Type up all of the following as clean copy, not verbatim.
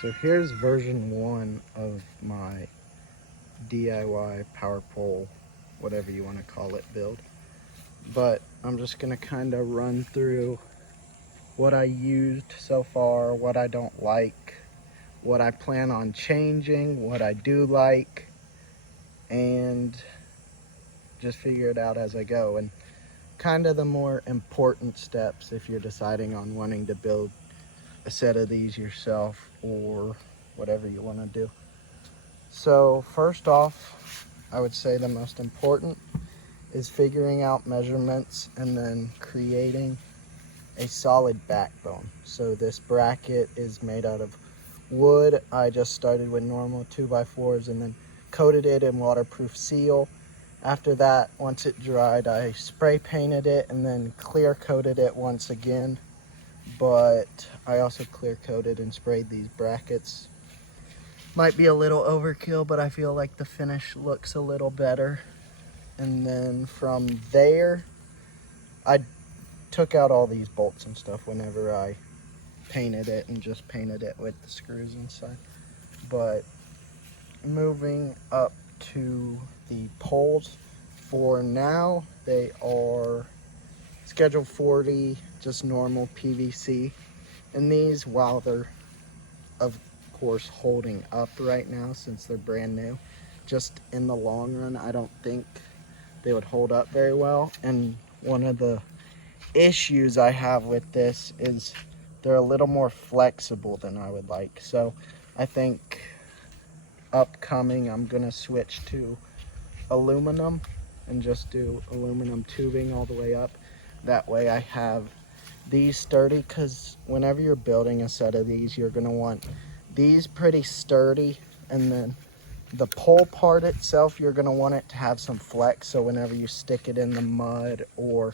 So here's version 1 of my DIY power pole, whatever you want to call it, build. But I'm just going to kind of run through what I used so far, what I don't like, what I plan on changing, what I do like, and just figure it out as I go. And kind of the more important steps if you're deciding on wanting to build a set of these yourself or whatever you want to do. So first off, I would say the most important is figuring out measurements and then creating a solid backbone. So this bracket is made out of wood. I just started with normal 2x4s and then coated it in waterproof seal. After that, once it dried, I spray painted it and then clear coated it once again. But I also clear coated and sprayed these brackets. Might be a little overkill, but I feel like the finish looks a little better. And then from there, I took out all these bolts and stuff whenever I painted it and just painted it with the screws inside. But moving up to the poles, for now they are schedule 40, just normal PVC. And these, while they're of course holding up right now since they're brand new, just in the long run I don't think they would hold up very well. And one of the issues I have with this is they're a little more flexible than I would like. So I think upcoming I'm gonna switch to aluminum and just do aluminum tubing all the way up. That way I have these sturdy, because whenever you're building a set of these, you're gonna want these pretty sturdy, and then the pole part itself, you're gonna want it to have some flex, so whenever you stick it in the mud or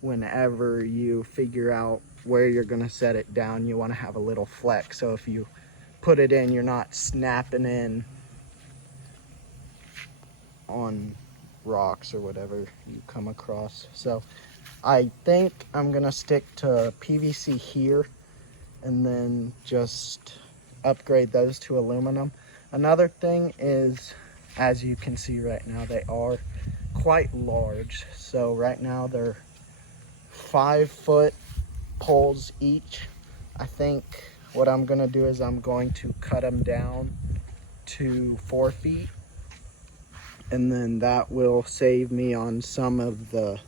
whenever you figure out where you're gonna set it down, you wanna have a little flex. So if you put it in, you're not snapping in on rocks or whatever you come across. So I think I'm gonna stick to PVC here and then just upgrade those to aluminum. Another thing is, as you can see right now, they are quite large. So right now they're 5-foot poles each. I think what I'm gonna do is I'm going to cut them down to 4 feet, and then that will save me on some of the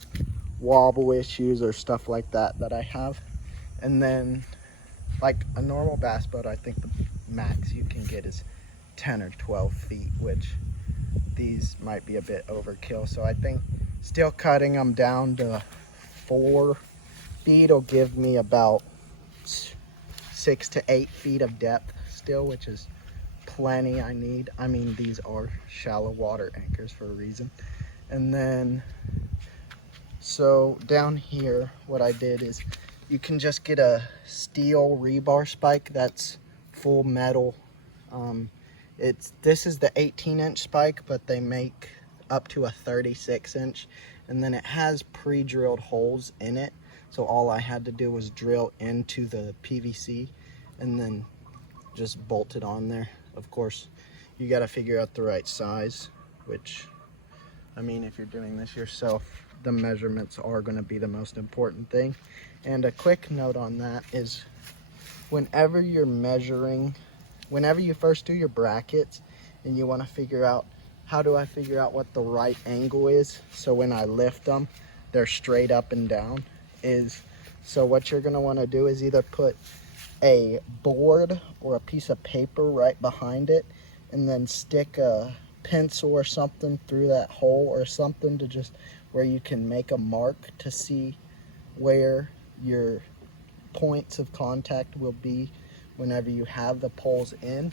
wobble issues or stuff like that that I have. And then like a normal bass boat, I think the max you can get is 10 or 12 feet, which these might be a bit overkill. So I think still cutting them down to 4 feet will give me about 6 to 8 feet of depth still, which is plenty I need. I mean, these are shallow water anchors for a reason. And then so down here, what I did is you can just get a steel rebar spike that's full metal. This is the 18-inch spike, but they make up to a 36-inch, and then it has pre-drilled holes in it. So all I had to do was drill into the PVC and then just bolt it on there. Of course, you got to figure out the right size, which, I mean, if you're doing this yourself, the measurements are going to be the most important thing. And a quick note on that is whenever you're measuring, whenever you first do your brackets and you want to figure out, how do I figure out what the right angle is so when I lift them they're straight up and down, so what you're going to want to do is either put a board or a piece of paper right behind it and then stick a pencil or something through that hole or something to just where you can make a mark to see where your points of contact will be whenever you have the poles in.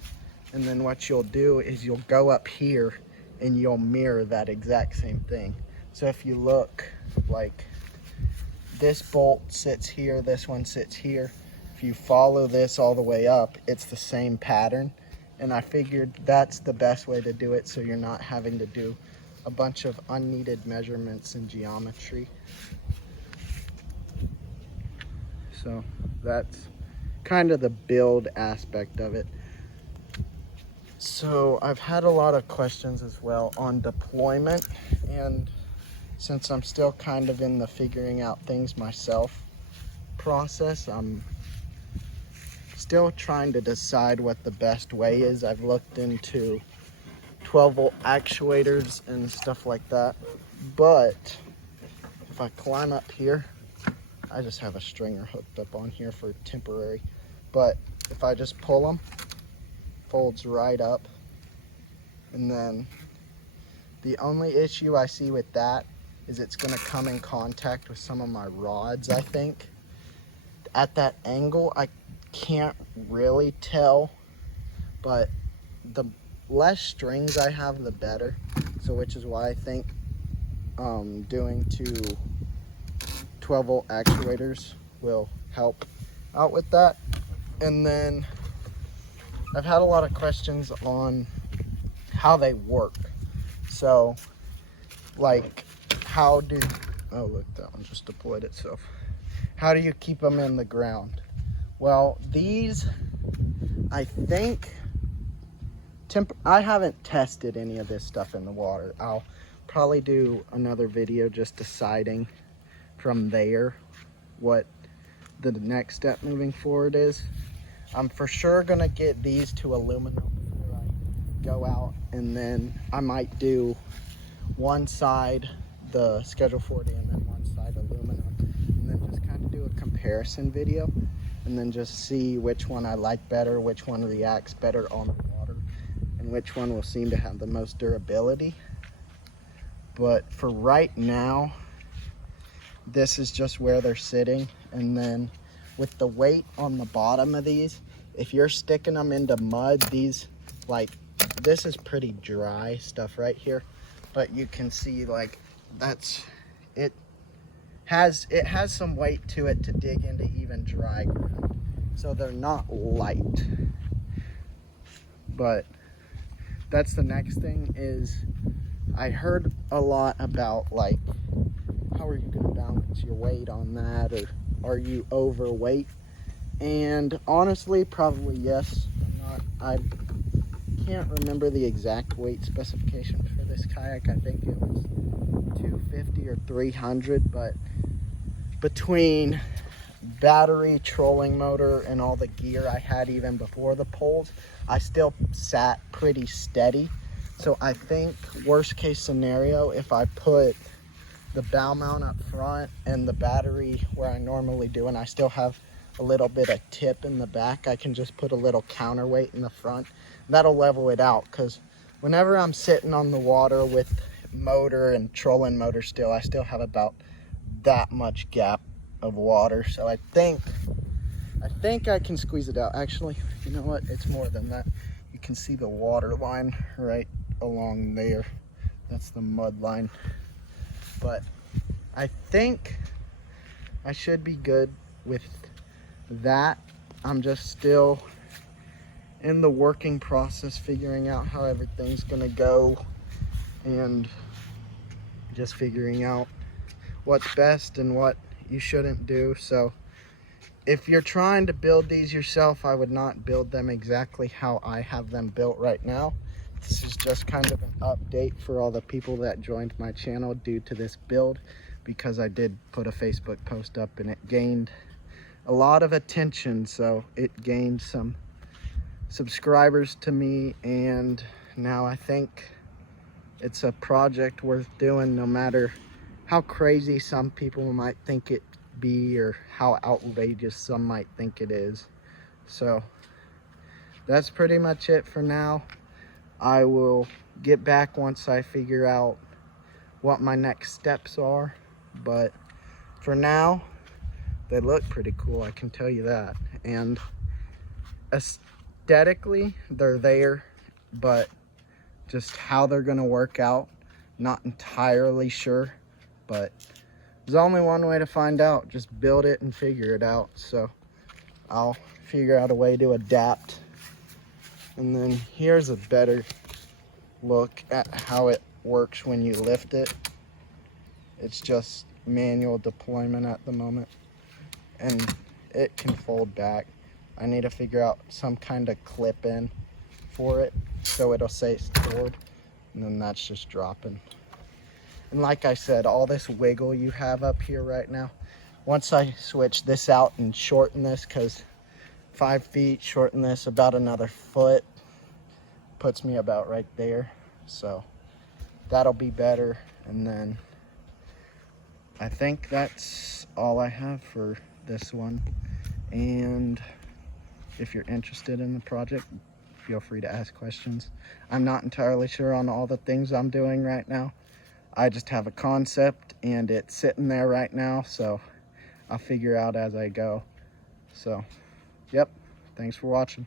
And then what you'll do is you'll go up here and you'll mirror that exact same thing. So if you look, like this bolt sits here, this one sits here. If you follow this all the way up, it's the same pattern. And I figured that's the best way to do it, so you're not having to do a bunch of unneeded measurements and geometry. So that's kind of the build aspect of it. So I've had a lot of questions as well on deployment, and since I'm still kind of in the figuring out things myself process, I'm still trying to decide what the best way is. I've looked into 12-volt actuators and stuff like that, but if I climb up here, I just have a stringer hooked up on here for temporary, but if I just pull them, folds right up. And then the only issue I see with that is it's going to come in contact with some of my rods, I think. At that angle, I can't really tell, but the less strings I have, the better. So which is why I think doing 2 12-volt actuators will help out with that. And then I've had a lot of questions on how they work. So like, oh look, that one just deployed itself. How do you keep them in the ground? Well, these, I think, I haven't tested any of this stuff in the water. I'll probably do another video just deciding from there what the next step moving forward is. I'm for sure gonna get these to aluminum before I go out, and then I might do one side the Schedule 40 and then one side aluminum, and then just kind of do a comparison video, and then just see which one I like better, which one reacts better on the water, and which one will seem to have the most durability. But for right now, this is just where they're sitting. And then with the weight on the bottom of these, if you're sticking them into mud, these, like, this is pretty dry stuff right here, but you can see, like, it has some weight to it to dig into even dry ground. So they're not light. But that's the next thing is, I heard a lot about, like, how are you going to balance your weight on that, or are you overweight? And honestly, probably yes. I can't remember the exact weight specification for this kayak. I think it was 250 or 300, but between battery, trolling motor, and all the gear I had even before the poles, I still sat pretty steady. So I think worst case scenario, if I put the bow mount up front and the battery where I normally do, and I still have a little bit of tip in the back, I can just put a little counterweight in the front. That'll level it out, because whenever I'm sitting on the water with motor and trolling motor still, I still have about that much gap of water. So I think I can squeeze it out. Actually, you know what? It's more than that. You can see the water line right along there. That's the mud line. But I think I should be good with that. I'm just still in the working process, figuring out how everything's gonna go, and just figuring out what's best and what you shouldn't do. So if you're trying to build these yourself, I would not build them exactly how I have them built right now. This is just kind of an update for all the people that joined my channel due to this build, because I did put a Facebook post up and it gained a lot of attention. So it gained some subscribers to me, and now I think it's a project worth doing, no matter how crazy some people might think it be or how outrageous some might think it is. So that's pretty much it for now. I will get back once I figure out what my next steps are, but for now they look pretty cool, I can tell you that. And aesthetically they're there, but just how they're gonna work out, not entirely sure. But there's only one way to find out: just build it and figure it out. So I'll figure out a way to adapt. And then here's a better look at how it works when you lift it. It's just manual deployment at the moment, and it can fold back. I need to figure out some kind of clip in for it, so it'll say stored, and then that's just dropping. And like I said, all this wiggle you have up here right now, once I switch this out and shorten this, because 5 feet, shorten this about another foot, puts me about right there. So that'll be better. And then I think that's all I have for this one. And if you're interested in the project, feel free to ask questions. I'm not entirely sure on all the things I'm doing right now. I just have a concept and it's sitting there right now, so I'll figure out as I go. So, yep, thanks for watching.